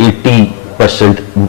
80%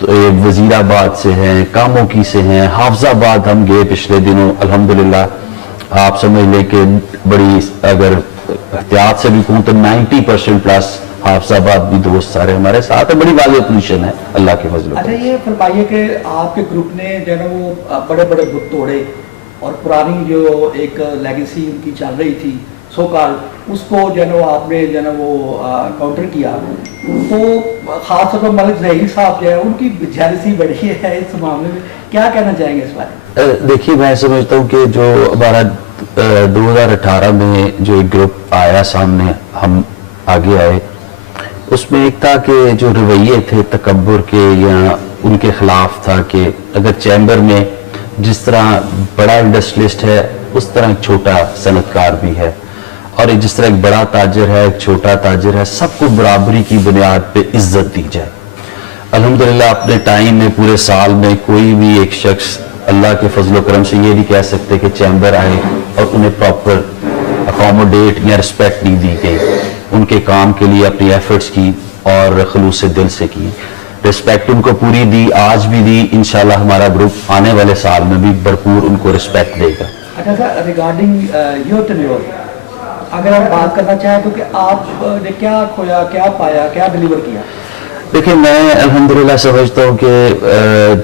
تو یہ وزیر آباد سے ہیں, کاموکی سے ہیں, حافظ آباد ہم گئے پچھلے دنوں الحمدللہ. آپ سمجھ لیں کہ بڑی اگر احتیاط سے بھی کہوں تو 90% پلس حافظ آباد بھی دوست سارے ہمارے ساتھ ہیں. بڑی واضح پوزیشن ہے اللہ کے فضل. اچھا یہ فرمائیے کہ آپ کے گروپ نے جو ہے نا وہ بڑے بڑے بت توڑے اور پرانی جو ایک لیگیسی ان کی چل رہی تھی سو کال, اس کو جو ہے نا آپ نے جو ہے نا وہ کاؤنٹر کیا. تو خاص طور پر ملک ظہیر صاحب جو ہے ان کی جیلسی بڑی ہے اس معاملے میں, کیا کہنا چاہیں گے اس بارے میں؟ دیکھیے میں سمجھتا ہوں کہ جو ہمارا 2018 میں جو ایک گروپ آیا سامنے, ہم آگے آئے, اس میں ایک تھا کہ جو رویے تھے تکبر کے یا ان کے خلاف تھا کہ اگر چیمبر میں جس طرح بڑا انڈسٹریلسٹ ہے اس طرح ایک چھوٹا صنعت کار بھی ہے, اور جس طرح ایک بڑا تاجر ہے ایک چھوٹا تاجر ہے, سب کو برابری کی بنیاد پہ عزت دی جائے. الحمدللہ اپنے ٹائم میں پورے سال میں کوئی بھی ایک شخص اللہ کے فضل و کرم سے یہ نہیں کہہ سکتے کہ چیمبر آئے اور انہیں پراپر اکاموڈیٹ یا رسپیکٹ نہیں دی گئی. ان کے کام کے لیے اپنی ایفرٹس کی اور خلوص دل سے کی, رسپیکٹ ان کو پوری دی, آج بھی دی. انشاءاللہ ہمارا گروپ آنے والے سال میں بھی بھرپور ان کو رسپیکٹ دے گا. اچھا سر, ریگارڈنگ یور ٹینیور اگر آپ بات کرنا چاہیں تو کہ آپ نے کیا کھویا, کیا پایا, کیا ڈیلیور کیا؟ دیکھیں میں الحمدللہ سمجھتا ہوں کہ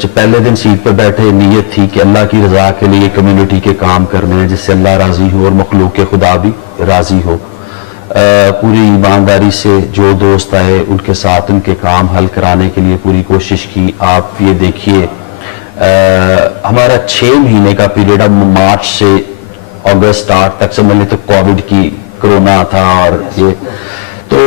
جو پہلے دن سیٹ پہ بیٹھے نیت تھی کہ اللہ کی رضا کے لیے کمیونٹی کے کام کرنے ہیں جس سے اللہ راضی ہو اور مخلوق خدا بھی راضی ہو. پوری ایمانداری سے جو دوست آئے ان کے ساتھ ان کے کام حل کرانے کے لیے پوری کوشش کی. آپ یہ دیکھیے ہمارا 6 مہینے کا پیریڈ اب مارچ سے اگست 8 تک سمجھ لیں تو کووڈ کی کرونا تھا, اور یہ تو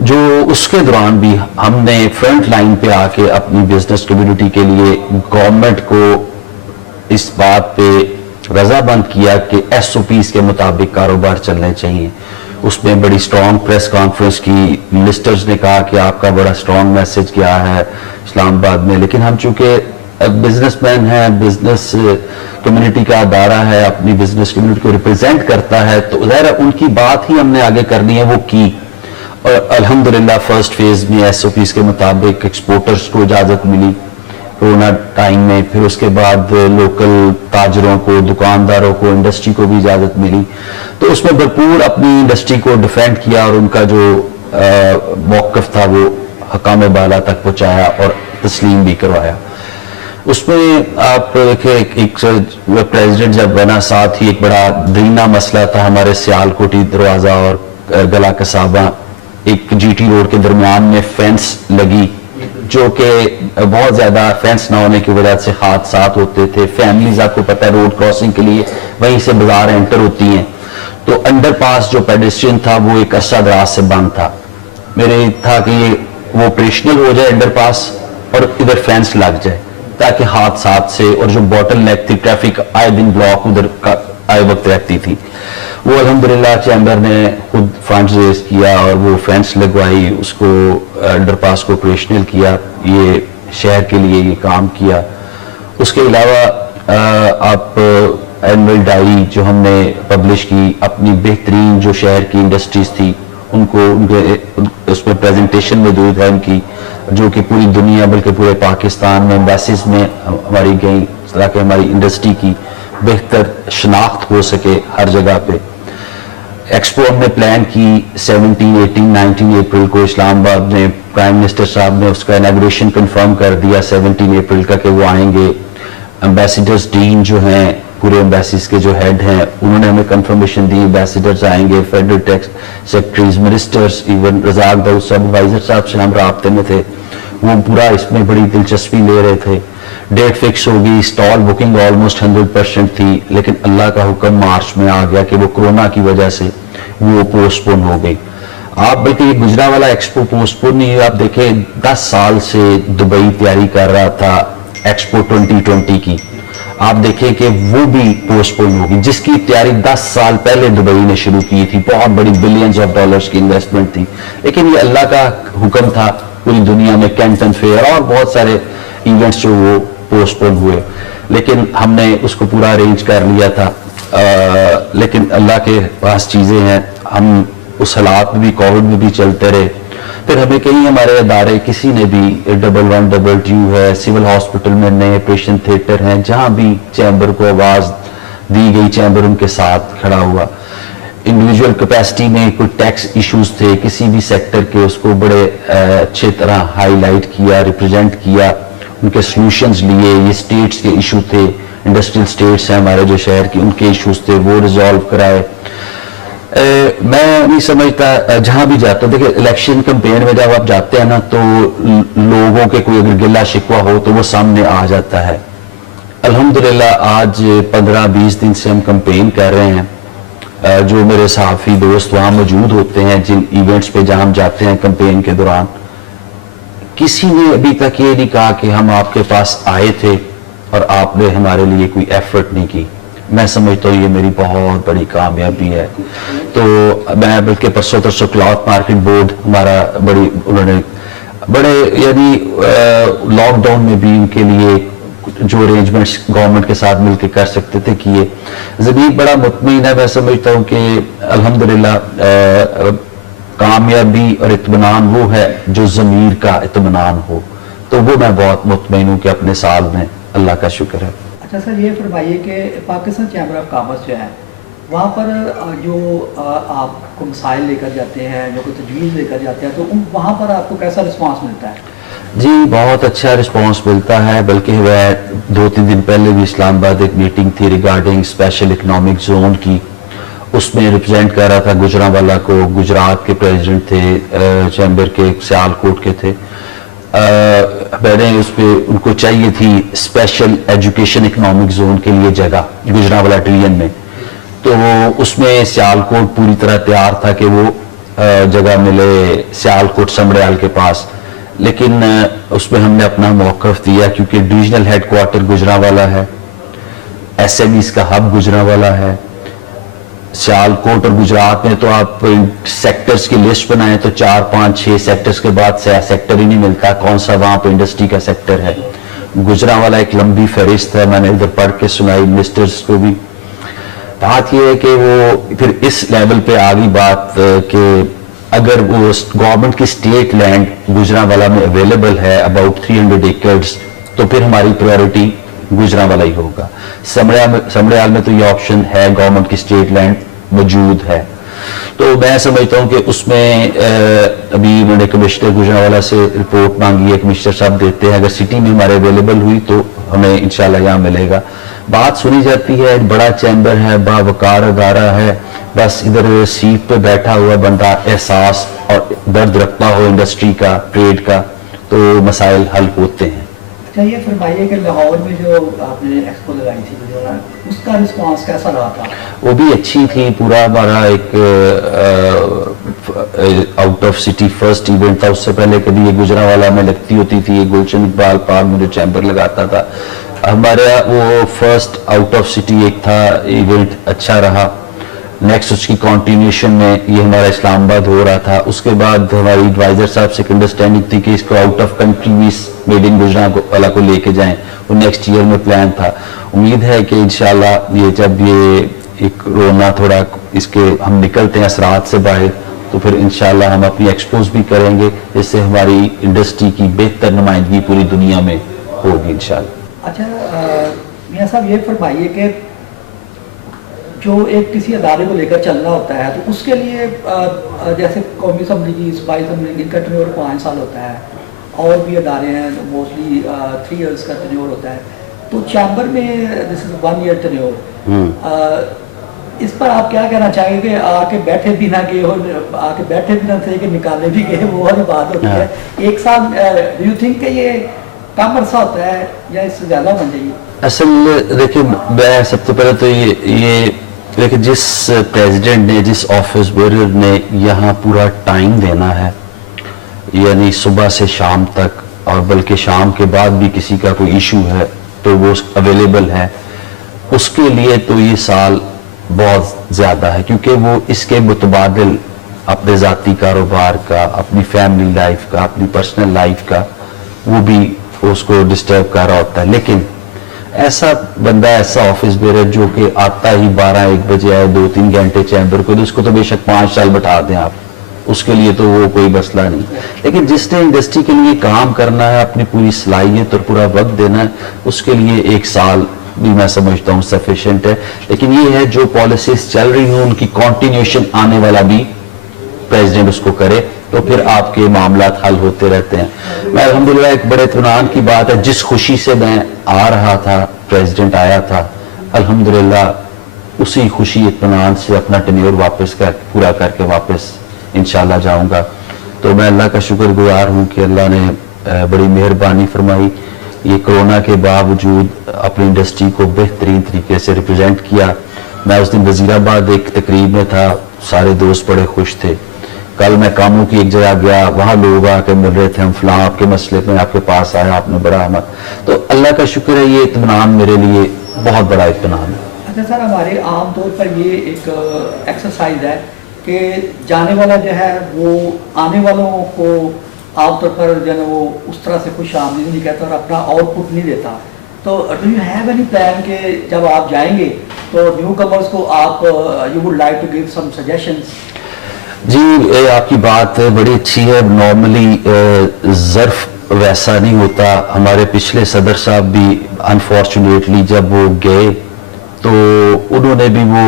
جو اس کے دوران بھی ہم نے فرنٹ لائن پہ آ کے اپنی بزنس کمیونٹی کے لیے گورنمنٹ کو اس بات پہ رضامند کیا کہ SOPs کے مطابق کاروبار چلنے چاہیے. اس میں بڑی سٹرونگ پریس کانفرنس کی, منسٹرز نے کہا کہ آپ کا بڑا سٹرونگ میسج کیا ہے اسلام آباد میں, لیکن ہم چونکہ بزنس مین ہیں, بزنس کمیونٹی کا ادارہ ہے, اپنی بزنس کمیونٹی کو ریپرزینٹ کرتا ہے, تو ظاہر ان کی بات ہی ہم نے آگے کرنی ہے, وہ کی. اور الحمدللہ فرسٹ فیز میں SOPs کے مطابق ایکسپورٹرز کو اجازت ملی کورونا ٹائم میں, پھر اس کے بعد لوکل تاجروں کو, دکانداروں کو, انڈسٹری کو بھی اجازت ملی. تو اس میں بھرپور اپنی انڈسٹری کو ڈیفینڈ کیا اور ان کا جو موقف تھا وہ حکام بالا تک پہنچایا اور تسلیم بھی کروایا. اس میں آپ دیکھیں ایک پریزیڈنٹ جب بنا, ساتھ ہی ایک بڑا درینا مسئلہ تھا ہمارے سیالکوٹی دروازہ اور گلا کسابہ, ایک GT روڈ کے درمیان میں فینس لگی جو کہ بہت زیادہ فینس نہ ہونے کی وجہ سے حادثات ہوتے تھے. فیملیز آپ کو پتہ ہے روڈ کراسنگ کے لیے وہیں سے بازار انٹر ہوتی ہیں, تو انڈر پاس جو پیڈسٹرین تھا وہ ایک عرصہ دراز سے بند تھا. میرے تھا کہ وہ آپریشنل ہو جائے انڈر پاس اور ادھر فینس لگ جائے تاکہ حادثات سے, اور جو باٹل نیک تھی ٹریفک آئے دن بلاک ادھر آئے وقت رہتی تھی, وہ الحمدللہ چیمبر نے خود فنڈز ریز کیا اور وہ فینس لگوائی, اس کو انڈر پاس کو آپریشنل کیا, یہ شہر کے لیے یہ کام کیا. اس کے علاوہ آپ اینول ڈائری جو ہم نے پبلش کی, اپنی بہترین جو شہر کی انڈسٹریز تھی ان کو اس میں پریزنٹیشن موجود ہے ان کی, جو کہ پوری دنیا بلکہ پورے پاکستان میں ایمبیسیز میں ہماری گئیں تاکہ ہماری انڈسٹری کی بہتر شناخت ہو سکے ہر جگہ پہ. ایکسپو ہم نے پلان کی 17, 18, 19 اپریل کو اسلام آباد میں. پرائم منسٹر صاحب نے اس کا اناگوریشن کنفرم کر دیا 17 اپریل کا کہ وہ آئیں گے. امبیسیڈرز ڈین جو ہیں پورے ایمبیسیز کے جو ہیڈ ہیں انہوں نے ہمیں کنفرمیشن دی امبیسیڈرز آئیں گے, federal tax secretaries, ministers, even Razak Dawood صاحب ایڈوائزر صاحب سے ہم رابطے میں تھے, وہ پورا اس میں بڑی دلچسپی لے رہے تھے. ڈیٹ فکس ہوگی, اسٹال بکنگ آلموسٹ 100% تھی, لیکن اللہ کا حکم مارچ میں آ گیا کہ وہ کورونا کی وجہ سے وہ پوسٹ پون ہو گئی. آپ بلکہ یہ گجرا والا ایکسپو پوسٹ پون نہیں, آپ دیکھیں 10 سال سے دبئی تیاری کر رہا تھا ایکسپو 2020 کی, آپ دیکھیں کہ وہ بھی پوسٹ پون ہوگی جس کی تیاری 10 سال پہلے دبئی نے شروع کی تھی. بہت بڑی بلینز آف ڈالرز کی انویسٹمنٹ تھی, لیکن یہ اللہ کا حکم تھا. پوری دنیا میں کینٹن فیئر اور بہت سارے ایونٹس جو وہ پوسٹ پون ہوئے, لیکن ہم نے اس کو پورا ارینج کر لیا تھا. لیکن اللہ کے پاس چیزیں ہیں, ہم اس حالات میں بھی کووڈ میں بھی چلتے رہے. پھر ہمیں کہیں ہمارے ادارے کسی نے بھی 1122 ہے, سول ہاسپٹل میں نئے آپریشن تھیٹر ہیں, جہاں بھی چیمبر کو آواز دی گئی چیمبر ان کے ساتھ کھڑا ہوا. انڈیویجول کیپیسٹی میں کوئی ٹیکس ایشوز تھے کسی بھی سیکٹر کے, اس کو بڑے اچھے طرح ہائی لائٹ کیا, ریپرزینٹ کیا, ان کے سلوشنز لیے. یہ اسٹیٹس کے ایشو تھے, انڈسٹریل اسٹیٹس ہیں ہمارے جو شہر کی, ان کے ایشوز تھے, وہ ریزالو کرائے. میں نہیں سمجھتا جہاں بھی جاتا ہوں, دیکھیں الیکشن کمپین میں جب آپ جاتے ہیں نا تو لوگوں کے کوئی اگر گلہ شکوہ ہو تو وہ سامنے آ جاتا ہے. الحمدللہ آج 15-20 دن سے ہم کمپین کر رہے ہیں. جو میرے صحافی دوست وہاں موجود ہوتے ہیں جن ایونٹس پہ جہاں ہم جاتے ہیں کمپین کے دوران, کسی نے ابھی تک یہ نہیں کہا کہ ہم آپ کے پاس آئے تھے اور آپ نے ہمارے لیے کوئی ایفرٹ نہیں کی. میں سمجھتا ہوں یہ میری بہت بڑی کامیابی ہے. تو میں بلکہ پرسوں ترسوں کلاتھ مارکیٹ بورڈ ہمارا انہوں نے بڑے یعنی لاک ڈاؤن میں بھی ان کے لیے جو ارینجمنٹس گورنمنٹ کے ساتھ مل کے کر سکتے تھے کیے. زمین بڑا مطمئن ہے. میں سمجھتا ہوں کہ الحمدللہ کامیابی اور اطمینان وہ ہے جو ضمیر کا اطمینان ہو, تو وہ میں بہت مطمئن ہوں کہ اپنے سال میں اللہ کا شکر ہے. اچھا سر, یہ فرمائیے کہ پاکستان چیمبر آف کامرس جو ہے وہاں پر جو آپ کو مسائل لے کر جاتے ہیں, جو کوئی تجویز لے کر جاتے ہیں, تو وہاں پر آپ کو کیسا رسپانس ملتا ہے؟ جی بہت اچھا رسپانس ملتا ہے. بلکہ وہ 2-3 دن پہلے بھی اسلام آباد ایک میٹنگ تھی ریگارڈنگ اسپیشل اکنامک زون کی. اس میں ریپرزینٹ کر رہا تھا گجرانوالہ کو, گجرات کے پریزیڈنٹ تھے چیمبر کے, سیال کوٹ کے تھے. میں نے اس پہ ان کو چاہیے تھی اسپیشل ایجوکیشن اکنامک زون کے لیے جگہ گجرانوالہ ڈویژن میں. تو اس میں سیال کوٹ پوری طرح تیار تھا کہ وہ جگہ ملے سیال کوٹ سمڑیال کے پاس. لیکن اس میں ہم نے اپنا موقف دیا کیونکہ ڈویژنل ہیڈ کوارٹر گجرانوالہ ہے, ایس ایم ایز کا ہب گجرانوالہ ہے. سیال کوٹ اور گجرات میں تو آپ سیکٹرز کی لسٹ بنائیں تو 4-5-6 سیکٹرز کے بعد سیکٹر ہی نہیں ملتا کون سا وہاں پہ انڈسٹری کا سیکٹر ہے. گجرانوالہ ایک لمبی فہرست ہے, میں نے ادھر پڑھ کے سنائی منسٹرز کو بھی. بات یہ ہے کہ وہ پھر اس لیول پہ آ گئی بات کہ اگر وہ گورنمنٹ کی اسٹیٹ لینڈ گجرانوالہ میں اویلیبل ہے اباؤٹ 300 ایکڑز, تو پھر ہماری پریورٹی گجرانوالہ ہی ہوگا. سمڑیال میں تو یہ آپشن ہے, گورنمنٹ کی اسٹیٹ لینڈ موجود ہے. تو میں سمجھتا ہوں کہ اس میں ابھی انہوں نے کمشنر گجرانوالہ سے رپورٹ مانگی ہے, کمشنر صاحب دیتے ہیں, اگر سٹی میں ہمارے اویلیبل ہوئی تو ہمیں انشاءاللہ یہاں ملے گا. بات سنی جاتی ہے بڑا چیمبر ہے, باوقار ادارہ ہے, بس ادھر سیٹ پہ بیٹھا ہوا بندہ احساس اور درد رکھتا ہو انڈسٹری کا, ٹریڈ کا, تو مسائل حل ہوتے ہیں. اچھا یہ فرمائیے کہ لاہور میں جو آپ نے ایکسپو لگائی تھی اس کا رسپانس کیسا رہا تھا؟ وہ بھی اچھی تھی. پورا ہمارا ایک out of city first event تھا. اس سے پہلے کبھی یہ گجرانوالہ میں لگتی ہوتی تھی, یہ گلشن اقبال پارک میں جو چیمبر لگاتا تھا. ہمارا وہ فرسٹ آؤٹ آف سٹی ایک تھا ایونٹ, اچھا رہا. نیکسٹ اس کی کنٹینیوشن میں یہ ہمارا اسلام آباد ہو رہا تھا. اس کے بعد ہماری ایڈوائزر صاحب سے ایک انڈرسٹینڈنگ تھی کہ اس کو آؤٹ آف کنٹری بھی میڈ ان گجرانوالہ کو لے کے جائیں. وہ نیکسٹ ایئر میں پلان تھا. امید ہے کہ انشاءاللہ یہ جب یہ ایک رونا تھوڑا اس کے ہم نکلتے ہیں اثرات سے باہر, تو پھر انشاءاللہ ہم اپنی ایکسپوز بھی کریں گے, جس سے ہماری انڈسٹری کی بہتر نمائندگی پوری دنیا میں ہوگی انشاءاللہ. اچھا میاں صاحب یہ فرمائیے کہ جو ایک کسی ادارے کو لے کر چلنا ہوتا ہے تو اس کے لیے جیسے قومی اسمبلی کی, صوبائی اسمبلی کا ٹینیور 5 سال ہوتا ہے, اور بھی ادارے ہیں موسٹلی 3 ایئرس کا ٹینیور ہوتا ہے. تو چیمبر میں دس از 1 ایئر ٹینیور. اس پر آپ کیا کہنا چاہیں گے کہ آ کے بیٹھے بھی نہ گئے ہو, آ کے بیٹھے بھی نہ تھے کہ نکالے بھی گئے, وہ والی بات ہوتی ہے. 1 سال ڈو یو تھنک کہ یہ کم عرصہ ہوتا ہے یا اس سے زیادہ ہونا چاہیے؟ اصل دیکھیں میں سب سے پہلے تو یہ دیکھیں جس پریزیڈنٹ نے, جس آفس بیئرر نے یہاں پورا ٹائم دینا ہے, یعنی صبح سے شام تک, اور بلکہ شام کے بعد بھی کسی کا کوئی ایشو ہے تو وہ اویلیبل ہے, اس کے لیے تو یہ سال بہت زیادہ ہے. کیونکہ وہ اس کے متبادل اپنے ذاتی کاروبار کا, اپنی فیملی لائف کا, اپنی پرسنل لائف کا, وہ بھی اس کو ڈسٹرب کر رہا ہوتا ہے. لیکن ایسا بندہ, ایسا آفس بیئرر جو کہ آتا ہی 12-1 بجے آئے, 2-3 گھنٹے چیمبر کو, تو اس کو تو بے شک 5 سال بٹھا دیں آپ, اس کے لیے تو وہ کوئی مسئلہ نہیں. لیکن جس نے انڈسٹری کے لیے کام کرنا ہے, اپنی پوری صلاحیت اور پورا وقت دینا ہے, اس کے لیے 1 سال بھی میں سمجھتا ہوں سفیشینٹ ہے. لیکن یہ ہے جو پالیسیز چل رہی ہوں ان کی کنٹینیوشن آنے والا بھی پریزیڈنٹ اس کو کرے, تو پھر آپ کے معاملات حل ہوتے رہتے ہیں. میں الحمدللہ ایک بڑے اطمینان کی بات ہے, جس خوشی سے میں آ رہا تھا, پریزیڈنٹ آیا تھا, الحمدللہ اسی خوشی اطمینان سے اپنا ٹینیور پورا کر کے واپس انشاءاللہ جاؤں گا. تو میں اللہ کا شکر گزار ہوں کہ اللہ نے بڑی مہربانی فرمائی. یہ کرونا کے باوجود اپنی انڈسٹری کو بہترین طریقے سے ریپرزینٹ کیا. میں اس دن وزیر آباد ایک تقریب میں تھا, سارے دوست بڑے خوش تھے. کل میں کاموں کی ایک جگہ گیا, وہاں لوگ آ کے مل رہے تھے, ہم فلاں آپ کے مسئلے میں آپ کے پاس آیا, آپ نے بڑا ہمیں. تو اللہ کا شکر ہے, یہ اطمینان میرے لیے بہت بڑا اطمینان ہے. اچھا سر, ہمارے عام طور پر یہ ایک ایکسرسائز ہے کہ جانے والا جو ہے وہ آنے والوں کو عام طور پر جو ہے وہ اس طرح سے خوش آمدید نہیں کہتا اور اپنا آؤٹ پٹ نہیں دیتا. تو do you have any plan کہ جب آپ جائیں گے تو نیو کمرز کو آپ you would like to give some suggestions? جی, آپ کی بات بڑی اچھی ہے. نارملی ظرف ویسا نہیں ہوتا. ہمارے پچھلے صدر صاحب بھی انفارچونیٹلی جب وہ گئے تو انہوں نے بھی وہ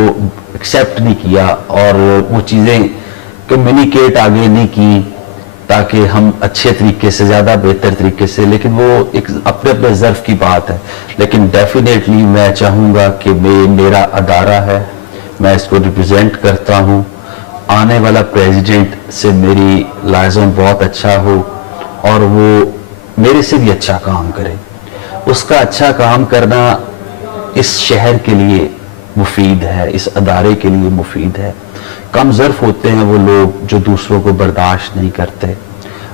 ایکسیپٹ نہیں کیا اور وہ چیزیں کمیونیکیٹ آگے نہیں کی تاکہ ہم اچھے طریقے سے, زیادہ بہتر طریقے سے. لیکن وہ ایک اپنے اپنے ظرف کی بات ہے. لیکن ڈیفینیٹلی میں چاہوں گا کہ میرا ادارہ ہے, میں اس کو ریپرزینٹ کرتا ہوں. آنے والا پریزیڈنٹ سے میری لائزن بہت اچھا ہو اور وہ میرے سے بھی اچھا کام کرے. اس کا اچھا کام کرنا اس شہر کے لیے مفید ہے, اس ادارے کے لیے مفید ہے. کم ظرف ہوتے ہیں وہ لوگ جو دوسروں کو برداشت نہیں کرتے,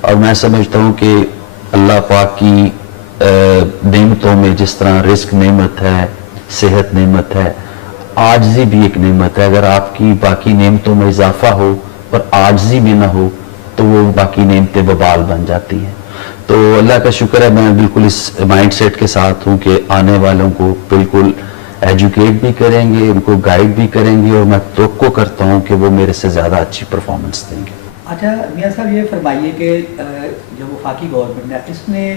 اور میں سمجھتا ہوں کہ اللہ پاک کی نعمتوں میں جس طرح رزق نعمت ہے, صحت نعمت ہے, عاجزی بھی ایک نعمت ہے. اگر آپ کی باقی نعمتوں میں اضافہ ہو اور عاجزی بھی نہ ہو تو وہ باقی نعمتیں وبال بن جاتی ہیں. تو اللہ کا شکر ہے, میں بالکل اس مائنڈ سیٹ کے ساتھ ہوں کہ آنے والوں کو بالکل ایجوکیٹ بھی کریں گے, ان کو گائیڈ بھی کریں گے, اور میں توقع کرتا ہوں کہ وہ میرے سے زیادہ اچھی پرفارمنس دیں گے. اچھا میاں صاحب, یہ فرمائیے کہ جو وفاقی گورنمنٹ ہے اس نے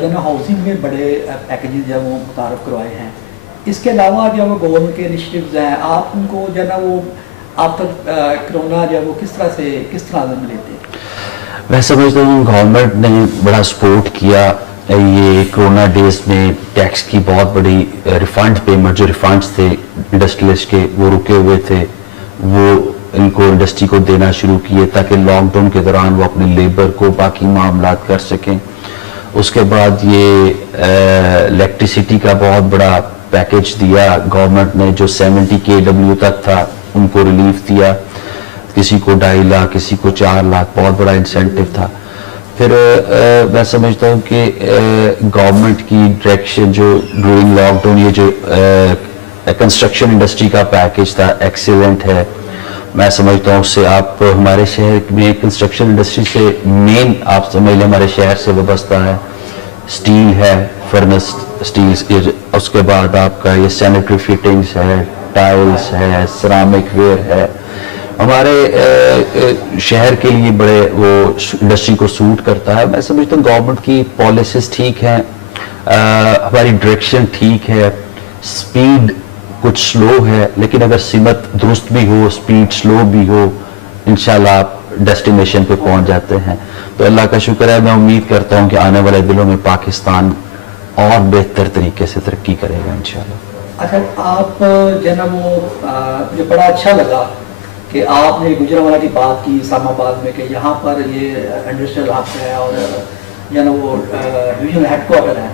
جو نا ہاؤسنگ میں بڑے پیکیجز جو وہ متعارف کروائے ہیں. اس کے علاوہ جو وہ گورنمنٹ کے انیشیٹیوز ہیں, آپ ان کو جو ہے نا وہ آپ تک کرونا جو ہے وہ کس طرح میں لیتے ہیں؟ میں سمجھتا ہوں گورنمنٹ نے بڑا سپورٹ کیا. یہ کرونا ڈیز میں ٹیکس کی بہت بڑی ریفنڈ پیمنٹ, جو ریفنڈز تھے انڈسٹریلسٹ کے وہ رکے ہوئے تھے, وہ ان کو انڈسٹری کو دینا شروع کیے تاکہ لاک ڈاؤن کے دوران وہ اپنے لیبر کو باقی معاملات کر سکیں. اس کے بعد یہ الیکٹریسٹی کا بہت بڑا پیکیج دیا گورنمنٹ نے, جو 70 KW تک تھا ان کو ریلیف دیا. کسی کو 2.5 لاکھ, کسی کو 4 لاکھ, بہت بڑا انسینٹیو تھا. پھر میں سمجھتا ہوں کہ گورنمنٹ کی ڈائریکشن جو ڈیورنگ لاک ڈاؤن, یہ جو کنسٹرکشن انڈسٹری کا پیکیج تھا ایکسیلنٹ ہے. میں سمجھتا ہوں اس سے آپ ہمارے شہر میں کنسٹرکشن انڈسٹری سے مین آپ سمجھ لیں ہمارے شہر سے وابستہ ہے, اسٹیل ہے, فرنس اسٹیل, اس کے بعد آپ کا یہ سینیٹری فٹنگز ہے, ٹائلز ہے, سرامک ویئر ہے. ہمارے شہر کے لیے بڑے وہ انڈسٹری کو سوٹ کرتا ہے. میں سمجھتا ہوں گورنمنٹ کی پالیسیز ٹھیک ہیں, ہماری ڈائریکشن ٹھیک ہے. سپیڈ کچھ سلو ہے, لیکن اگر سمت درست بھی ہو, سپیڈ سلو بھی ہو, انشاءاللہ آپ ڈیسٹینیشن پہ پہنچ جاتے ہیں. تو اللہ کا شکر ہے, میں امید کرتا ہوں کہ آنے والے دنوں میں پاکستان اور بہتر طریقے سے ترقی کرے گا انشاءاللہ. اچھا, آپ جو نا وہ مجھے بڑا اچھا لگا کہ آپ نے گجرانوالہ کی بات کی اسلام آباد میں کہ یہاں پر یہ انڈسٹریل ہب ہے اور جو نا وہ ڈویژنل ہیڈ کوارٹر ہے.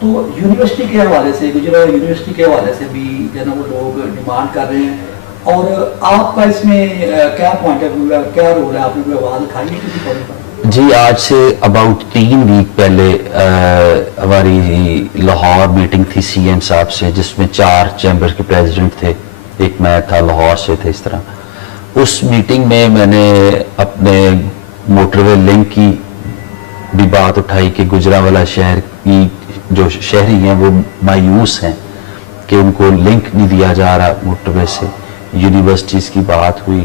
تو یونیورسٹی کے حوالے سے, گجرانوالہ یونیورسٹی کے حوالے سے بھی جو نا وہ لوگ ڈیمانڈ کر رہے ہیں, اور آپ کا اس میں کیا پوائنٹ آف ویو ہے, کیا رول ہے, آپ نے کوئی آواز اٹھائی ہے کسی پوائنٹ پر؟ جی, آج سے اباؤٹ 3 ویک پہلے ہماری لاہور میٹنگ تھی سی ایم صاحب سے, جس میں 4 چیمبر کے پریزیڈنٹ تھے, ایک میں تھا, لاہور سے تھے. اس طرح اس میٹنگ میں نے اپنے موٹر وے لنک کی بھی بات اٹھائی کہ گجرانوالہ شہر کی جو شہری ہیں وہ مایوس ہیں کہ ان کو لنک نہیں دیا جا رہا موٹر وے سے. یونیورسٹیز کی بات ہوئی,